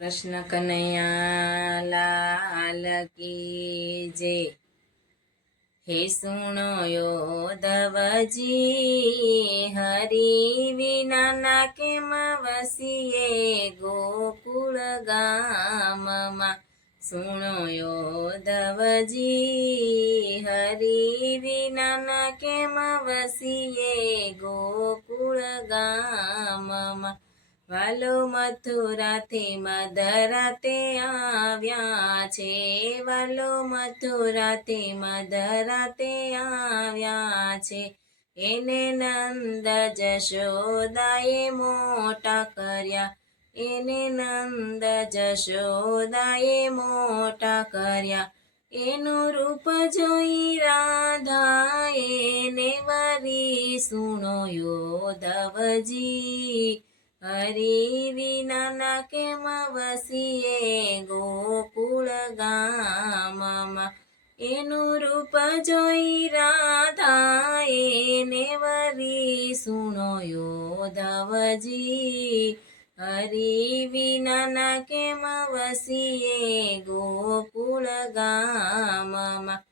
કૃષ્ણ કનૈયા લાલ કી જય। હે સુણો યોધવજી, હરી વિના ના કેમ વસીએ ગોકુળ ગામમાં। સુણો યોધવજી, હરી વિના ના કેમ વસીએ ગોકુળ ગામમાં। વાલો મથુરાથી મધરાતે આવ્યા છે, વાલો મથુરાથી મધરાતે આવ્યા છે। એને નંદ જશોદાએ મોટા કર્યા, એને નંદ જશોદાએ મોટા કર્યા। એનું રૂપ જોઈ રાધા એને વરી। સુણો યોધવજી, હરી વિના ના કેમ વસીએ ગોકુળ ગામમાં। એનું રૂપ જોઈ રાધા એને વરી। સુણો યોધવજી, હરી વિના ના કેમ વસીએ ગોકુળ ગામમાં।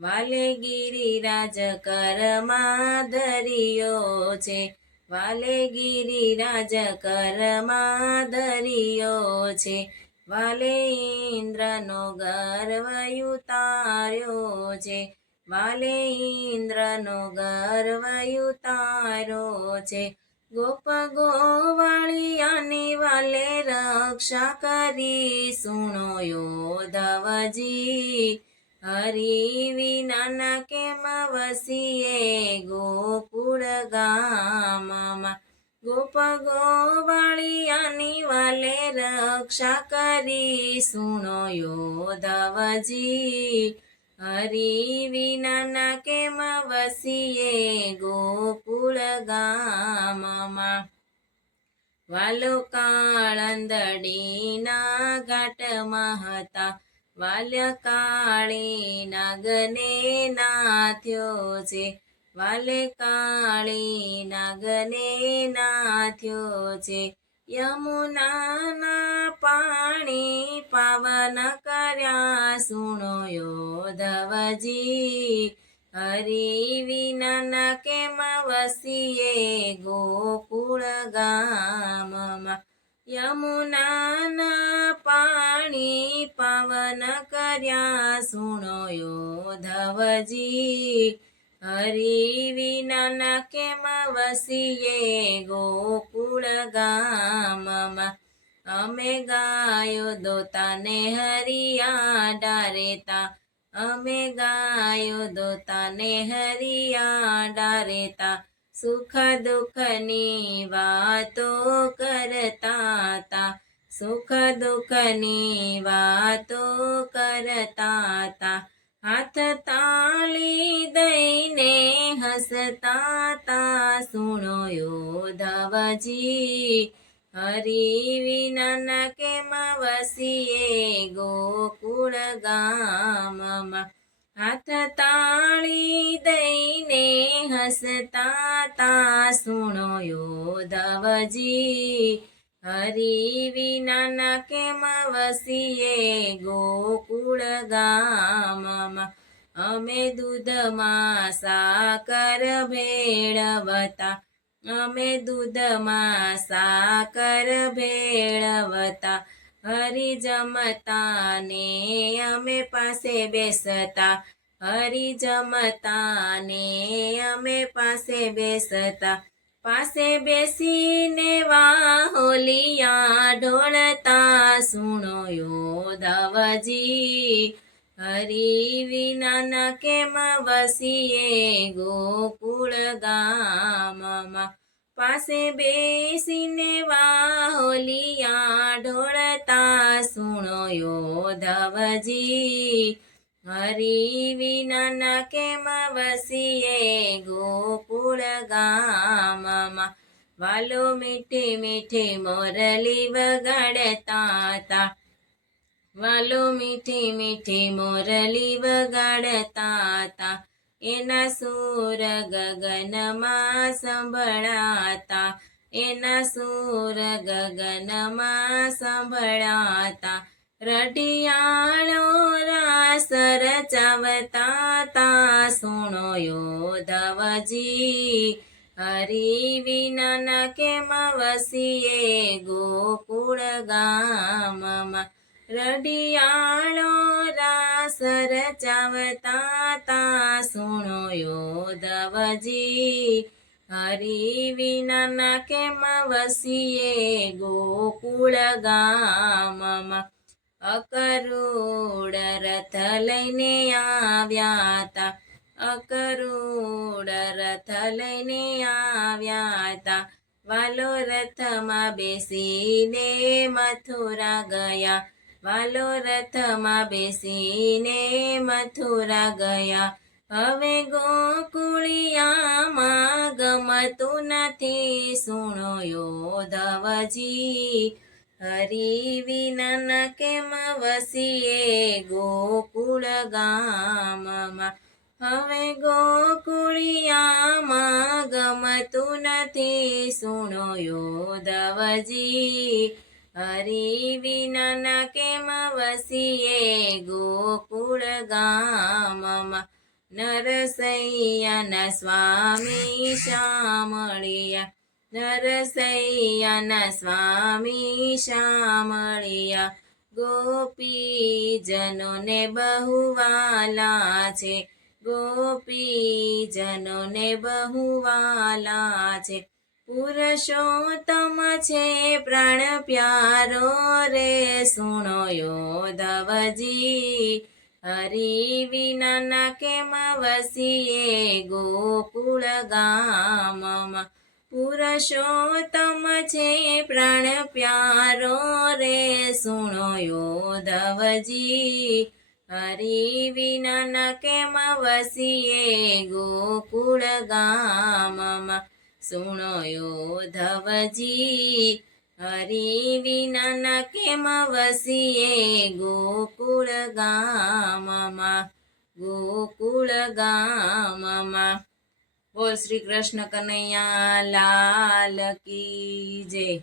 વાલે ગિરિરાજ કરમાં ધર્યો છે, વાલે ગિરિરાજ કરમાં ધર્યો છે। વાલે ઇન્દ્રનો ગર્વ ઉતાર્યો છે, વાલે ઇન્દ્રનો ગર્વ ઉતાર્યો છે। ગોપ ગોવાળિયાની વાલે રક્ષા કરી। સુણો યોધવજી, હરી વિના ના કેમ વસીએ ગોકુળ ગામમાં। ગોપ ગોવાળિયાની વાલે રક્ષા કરી। સુણો યોધવજી, હરી વિના ના કેમ વસીએ ગોકુળ ગામમાં। વાલો કાળંદડીના ઘાટમાં હતા, વાલ્ય કાળી નાગને નાથ્યો છે, વાલે કાળી નાગને નાથ્યો છે। યમુનાના પાણી પાવન કર્યા। સુણો યોધવજી, હરી વિના ના કેમ વસીએ ગોકુળ ગામમાં। યમુનાના પાણી પાવન કર્યા। સુણો યોધવજી, હરી વિના ના કેમ વસીએ ગોકુળ ગામમાં। અમે ગાયો દોતાને હરિયા ડારેતા, અમે ગાયો દોતાને હરિયા ડારેતા। સુખ દુઃખની વાતો કરતા તા, સુખ દુઃખની વાતો કરતા તા। હાથ તાળી દઈને હસતા તા। સુણો યોધવજી, હરી વિના ના કેમ વસીએ ગોકુળ ગામમાં। હાથ તાળી દઈને હસતા તા। સુણો યોધવજી, હરી વિના ના કેમ વસીએ ગોકુળ ગામમાં। અમે દૂધમાં સાકર ભેળવતા, અમે દૂધમાં સાકર ભેળવતા। હરી જમતા ને અમે પાસે બેસતા, હરી જમતા ને અમે પાસે બેસતા। પાસે બેસીને વાહોલિયા ઢોળતા। સુણો યોધવજી, હરી વિના ના કેમ વસીએ ગોકુળ ગામમાં। પાસે બેસીને વાહોલિયા ઢોળતા। સુણો યોધવજી, હરી વિના ના કેમ વસીએ ગોકુળ ગામમાં। વાલો મીઠી મીઠી મોરલી વગાડતા તા, વાલો મીઠી મીઠી મોરલી વગાડતા તા। એના સૂર ગગનમાં સંભળાતા, એના સૂર ગગનમાં સંભળાતા, રઢિયાળો રાસ રચાવતા તા. સુણો યોધવજી, હરિ વિના કેમ વસીએ ગોકુળ ગામમાં. રઢિયાળો રાસ રચાવતા તા. સુણો યોધવજી, હરિ વિના કેમ વસીએ ગોકુળ ગામમાં. અકરુડ રથ લઈને આવ્યા તા, અકરુડ રથ લઈને આવ્યા તા. વાલો રથમાં બેસીને મથુરા ગયા, વાલો રથમાં બેસીને મથુરા ગયા. હવે ગોકુળિયામાં ગમતું નથી, સુણો યોધવજી, હરિ વિના કેમ વસીએ ગોકુળ ગામમાં. હવે ગોકુળિયામાં ગમતું નથી, સુણો યોધવજી, હરિ વિના કેમ વસીએ ગોકુળ ગામમાં. નરસૈયાના સ્વામી શામળિયા, નરસૈયાના સ્વામી શામળિયા. ગોપીજનોને બહુ વાલા છે, ગોપીજનોને બહુ વાલા છે. પુરુષોત્તમ છે પ્રાણ પ્યારો રે, સુણો યોધવજી, હરિ વિના કેમ વસીએ ગોકુળ ગામમાં. પુરુષોત્તમ છે પ્રાણ પ્યારો રે, સુણો યોધવજી, હરિ વિના કેમ વસીએ ગોકુળ ગામમાં. સુણો યોધવજી, હરિ વિના કેમ વસીએ ગોકુળ ગામમાં, ગોકુળ ગામમાં. બોલ શ્રી કૃષ્ણ કનૈયા લાલ કી જય.